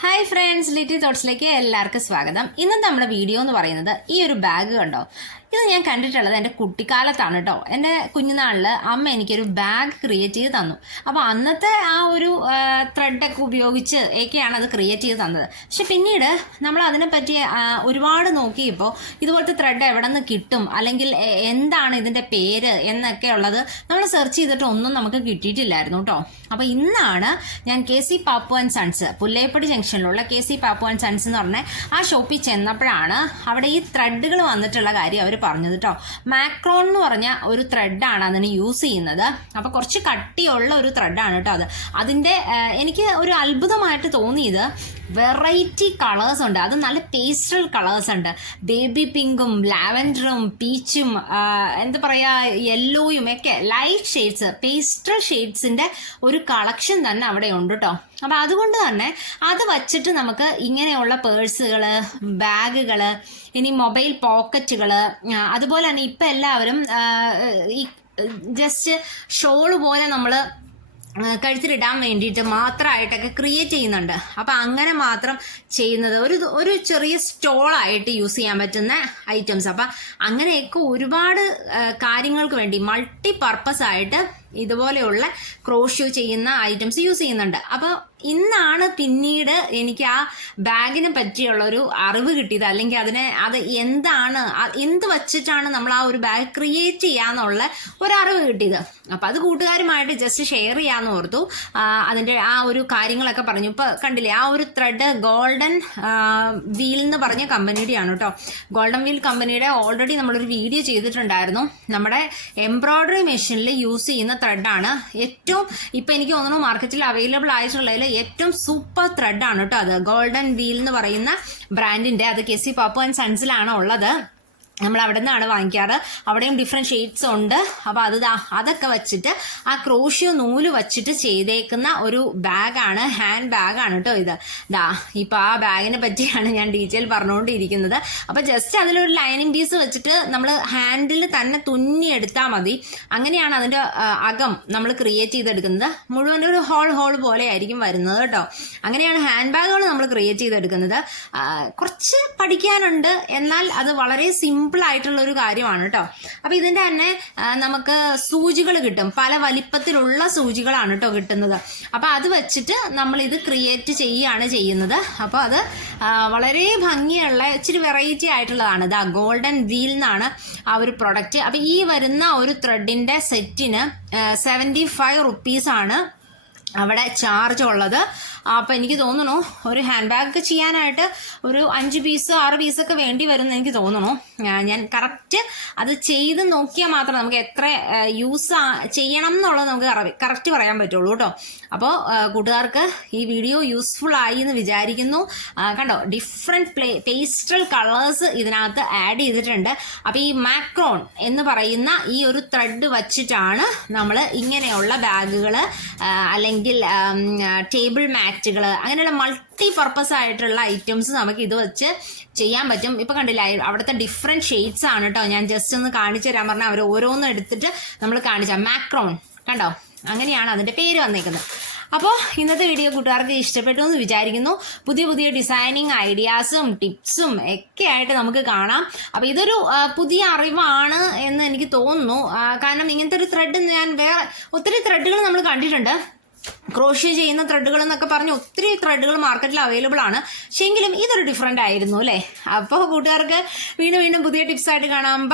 Hi friends Litty തോട്ട്സിലേക്ക് എല്ലാവർക്കും സ്വാഗതം. ഇന്ന് നമ്മുടെ വീഡിയോ എന്ന് പറയുന്നത് ഈ ഒരു ബാഗ് കണ്ടോ? ഇത് ഞാൻ കണ്ടിട്ടുള്ളത് എന്റെ കുട്ടിക്കാലത്താണ് കേട്ടോ എന്റെ കുഞ്ഞുനാളിൽ അമ്മ എനിക്കൊരു ബാഗ് ക്രിയേറ്റ് ചെയ്ത് തന്നു. അപ്പോൾ അന്നത്തെ ആ ഒരു ത്രെഡൊക്കെ ഉപയോഗിച്ച് ഒക്കെയാണ് അത് ക്രിയേറ്റ് ചെയ്ത് തന്നത്. പക്ഷെ പിന്നീട് നമ്മൾ അതിനെപ്പറ്റി ഒരുപാട് നോക്കിയപ്പോൾ ഇതുപോലത്തെ ത്രെഡ് എവിടെ നിന്ന് കിട്ടും? അല്ലെങ്കിൽ എന്താണ് ഇതിന്റെ പേര് എന്നൊക്കെ ഉള്ളത് നമ്മൾ സെർച്ച് ചെയ്തിട്ട് ഒന്നും നമുക്ക് കിട്ടിയിട്ടില്ലായിരുന്നു കേട്ടോ അപ്പോൾ ഇന്നാണ് ഞാൻ K C Pappu and sons Pulleppady ജംഗ്ഷനിലുള്ള K C Pappu and sons എന്ന് പറഞ്ഞ ആ ഷോപ്പിൽ ചെന്നപ്പോഴാണ് അവിടെ ഈ ത്രെഡുകൾ വന്നിട്ടുള്ള കാര്യം അവർ പറഞ്ഞത് കേട്ടോ മാക്രോൺ എന്ന് പറഞ്ഞ ഒരു ത്രെഡാണ് അതിന് യൂസ് ചെയ്യുന്നത്. അപ്പോൾ കുറച്ച് കട്ടിയുള്ള ഒരു ത്രെഡാണ് കേട്ടോ അത്. അതിന്റെ എനിക്ക് ഒരു അത്ഭുതമായിട്ട് തോന്നിയത് വെറൈറ്റി കളേഴ്സ് ഉണ്ട്. അത് നല്ല പേസ്റ്റൽ കളേഴ്സ് ഉണ്ട്. ബേബി പിങ്കും ലാവൻഡറും പീച്ചും എന്താ പറയുക യെല്ലോയും ഒക്കെ ലൈറ്റ് ഷെയ്ഡ്സ് പേസ്റ്റൽ ഷെയ്ഡ്സിന്റെ ഒരു കളക്ഷൻ തന്നെ അവിടെ ഉണ്ട് കേട്ടോ അപ്പം അതുകൊണ്ട് തന്നെ അത് വച്ചിട്ട് നമുക്ക് ഇങ്ങനെയുള്ള പേഴ്സുകൾ ബാഗുകൾ ഇനി മൊബൈൽ പോക്കറ്റുകൾ അതുപോലെ തന്നെ ഇപ്പം എല്ലാവരും ജസ്റ്റ് ഷോൾ പോലെ നമ്മൾ കഴുത്തിലിടാൻ വേണ്ടിയിട്ട് മാത്രമായിട്ടൊക്കെ ക്രിയേറ്റ് ചെയ്യുന്നുണ്ട്. അപ്പം അങ്ങനെ മാത്രം ചെയ്യുന്നത് ഒരു ഒരു ചെറിയ സ്റ്റോളായിട്ട് യൂസ് ചെയ്യാൻ പറ്റുന്ന ഐറ്റംസ് അപ്പം അങ്ങനെയൊക്കെ ഒരുപാട് കാര്യങ്ങൾക്ക് വേണ്ടി മൾട്ടി പർപ്പസ് ആയിട്ട് ഇതുപോലെയുള്ള ക്രോഷ്യൂ ചെയ്യുന്ന ഐറ്റംസ് യൂസ് ചെയ്യുന്നുണ്ട്. അപ്പോൾ ഇന്നാണ് പിന്നീട് എനിക്ക് ആ ബാഗിനെ പറ്റിയുള്ള ഒരു അറിവ് കിട്ടിയത്. അല്ലെങ്കിൽ അതിനെ അത് എന്താണ് എന്ത് വച്ചിട്ടാണ് നമ്മൾ ആ ഒരു ബാഗ് ക്രിയേറ്റ് ചെയ്യാന്നുള്ള അറിവ് കിട്ടിയത്. അപ്പോൾ അത് കൂട്ടുകാരുമായിട്ട് ജസ്റ്റ് ഷെയർ ചെയ്യാമെന്ന് ഓർത്തു. അതിന്റെ ആ ഒരു കാര്യങ്ങളൊക്കെ പറഞ്ഞു. ഇപ്പോൾ കണ്ടില്ലേ ആ ഒരു ത്രെഡ് ഗോൾഡൻ വീൽ എന്ന് പറഞ്ഞ കമ്പനിയുടെയാണ് കേട്ടോ. ഗോൾഡൻ വീൽ കമ്പനിയുടെ ഓൾറെഡി നമ്മളൊരു വീഡിയോ ചെയ്തിട്ടുണ്ടായിരുന്നു. നമ്മുടെ എംബ്രോയ്ഡറി മെഷീനിൽ യൂസ് ചെയ്യുന്ന ത്രെഡാണ് ഏറ്റവും ഇപ്പം എനിക്ക് തോന്നുന്നു മാർക്കറ്റിൽ അവൈലബിൾ ആയിട്ടുള്ളതിൽ ഏറ്റവും സൂപ്പർ ത്രെഡാണ് കേട്ടോ അത്. ഗോൾഡൻ വീൽ എന്ന് പറയുന്ന ബ്രാൻഡിന്റെ അത് കെ സി പാപ്പു ആൻഡ് സൺസിലാണ് ഉള്ളത്. നമ്മൾ അവിടെ നിന്നാണ് വാങ്ങിക്കാറ്. അവിടെയും ഡിഫറെന്റ് ഷെയ്ഡ്സ് ഉണ്ട്. അപ്പോൾ അത് അതൊക്കെ വെച്ചിട്ട് ആ ക്രോഷ്യോ നൂൽ വെച്ചിട്ട് ചെയ്തേക്കുന്ന ഒരു ബാഗാണ് ഹാൻഡ് ബാഗാണ് കേട്ടോ ഇത്. ദാ ഇപ്പോൾ ആ ബാഗിനെ പറ്റിയാണ് ഞാൻ ഡീറ്റെയിൽ പറഞ്ഞുകൊണ്ടിരിക്കുന്നത്. അപ്പോൾ ജസ്റ്റ് അതിലൊരു ലൈനിങ് പീസ് വെച്ചിട്ട് നമ്മൾ ഹാൻഡിൽ തന്നെ തുന്നി എടുത്താൽ മതി. അങ്ങനെയാണ് അതിന്റെ അകം നമ്മൾ ക്രിയേറ്റ് ചെയ്തെടുക്കുന്നത്. മുഴുവൻ ഒരു ഹോൾ ഹോൾ പോലെ ആയിരിക്കും വരുന്നത് കേട്ടോ. അങ്ങനെയാണ് ഹാൻഡ് ബാഗുകൾ നമ്മൾ ക്രിയേറ്റ് ചെയ്തെടുക്കുന്നത്. കുറച്ച് പഠിക്കാനുണ്ട്. എന്നാൽ അത് വളരെ സിമ്പിൾ ആയിട്ടുള്ള ഒരു കാര്യമാണ് കേട്ടോ അപ്പോൾ ഇതിന്റെ തന്നെ നമുക്ക് സൂചികൾ കിട്ടും. പല വലിപ്പത്തിലുള്ള സൂചികളാണ് കേട്ടോ കിട്ടുന്നത്. അപ്പോൾ അത് വെച്ചിട്ട് നമ്മൾ ഇത് ക്രിയേറ്റ് ചെയ്യുകയാണ് ചെയ്യുന്നത്. അപ്പോൾ അത് വളരെ ഭംഗിയുള്ള ഇച്ചിരി വെറൈറ്റി ആയിട്ടുള്ളതാണ്. ഇതാ ഗോൾഡൻ വീൽ എന്നാണ് ആ ഒരു പ്രൊഡക്റ്റ് അപ്പോൾ ഈ വരുന്ന ഒരു ത്രെഡിന്റെ സെറ്റിന് സെവന്റി ഫൈവ് റുപ്പീസാണ് അവിടെ ചാർജ് ഉള്ളത്. അപ്പോൾ എനിക്ക് തോന്നുന്നു ഒരു ഹാൻഡ് ബാഗ് ചെയ്യാനായിട്ട് ഒരു അഞ്ച് പീസ് ആറ് പീസൊക്കെ വേണ്ടി വരും എനിക്ക് തോന്നുന്നു. ഞാൻ കറക്റ്റ് അത് ചെയ്ത് നോക്കിയാൽ മാത്രമേ നമുക്ക് എത്ര യൂസ് ചെയ്യണം എന്നുള്ളത് നമുക്ക് കറക്റ്റ് പറയാൻ പറ്റുള്ളൂ കേട്ടോ. അപ്പോൾ കൂട്ടുകാർക്ക് ഈ വീഡിയോ യൂസ്ഫുൾ ആയി എന്ന് വിചാരിക്കുന്നു. കണ്ടോ ഡിഫറെന്റ് പ്ലേ പേസ്റ്റൽ കളേഴ്സ് ഇതിനകത്ത് ആഡ് ചെയ്തിട്ടുണ്ട്. അപ്പോൾ ഈ മാക്രോൺ എന്ന് പറയുന്ന ഈ ഒരു ത്രെഡ് വച്ചിട്ടാണ് നമ്മൾ ഇങ്ങനെയുള്ള ബാഗുകൾ അല്ലെങ്കിൽ ടേബിൾ മാറ്റുകൾ അങ്ങനെയുള്ള മൾട്ടി പർപ്പസ് ആയിട്ടുള്ള ഐറ്റംസ് നമുക്ക് ഇത് വെച്ച് ചെയ്യാൻ പറ്റും. ഇപ്പൊ കണ്ടില്ല അവിടുത്തെ ഡിഫറെന്റ് ഷെയ്ഡ്സ് ആണ് കേട്ടോ ഞാൻ ജസ്റ്റ് ഒന്ന് കാണിച്ചു തരാൻ പറഞ്ഞാൽ അവർ ഓരോന്നും എടുത്തിട്ട് നമ്മൾ കാണിച്ച മാക്രോൺ കണ്ടോ? അങ്ങനെയാണ് അതിന്റെ പേര് വന്നേക്കുന്നത്. അപ്പോൾ ഇന്നത്തെ വീഡിയോ കൂട്ടുകാർക്ക് ഇഷ്ടപ്പെട്ടു എന്ന് വിചാരിക്കുന്നു. പുതിയ പുതിയ ഡിസൈനിങ് ഐഡിയാസും ടിപ്സും ഒക്കെ ആയിട്ട് നമുക്ക് കാണാം. അപ്പോൾ ഇതൊരു പുതിയ അറിവാണ് എന്ന് എനിക്ക് തോന്നുന്നു. കാരണം ഇങ്ങനത്തെ ഒരു ത്രെഡ് ഞാൻ വേറെ ഒത്തിരി ത്രെഡുകൾ നമ്മൾ കണ്ടിട്ടുണ്ട്. ക്രോഷ്യ ചെയ്യുന്ന ത്രെഡുകൾ എന്നൊക്കെ പറഞ്ഞ് ഒത്തിരി ത്രെഡുകൾ മാർക്കറ്റിൽ അവൈലബിൾ ആണ്. പക്ഷേ എങ്കിലും ഇതൊരു ഡിഫറെന്റ് ആയിരുന്നു അല്ലേ? അപ്പോൾ കൂട്ടുകാർക്ക് വീണ്ടും വീണ്ടും പുതിയ ടിപ്സ് ആയിട്ട് കാണാം.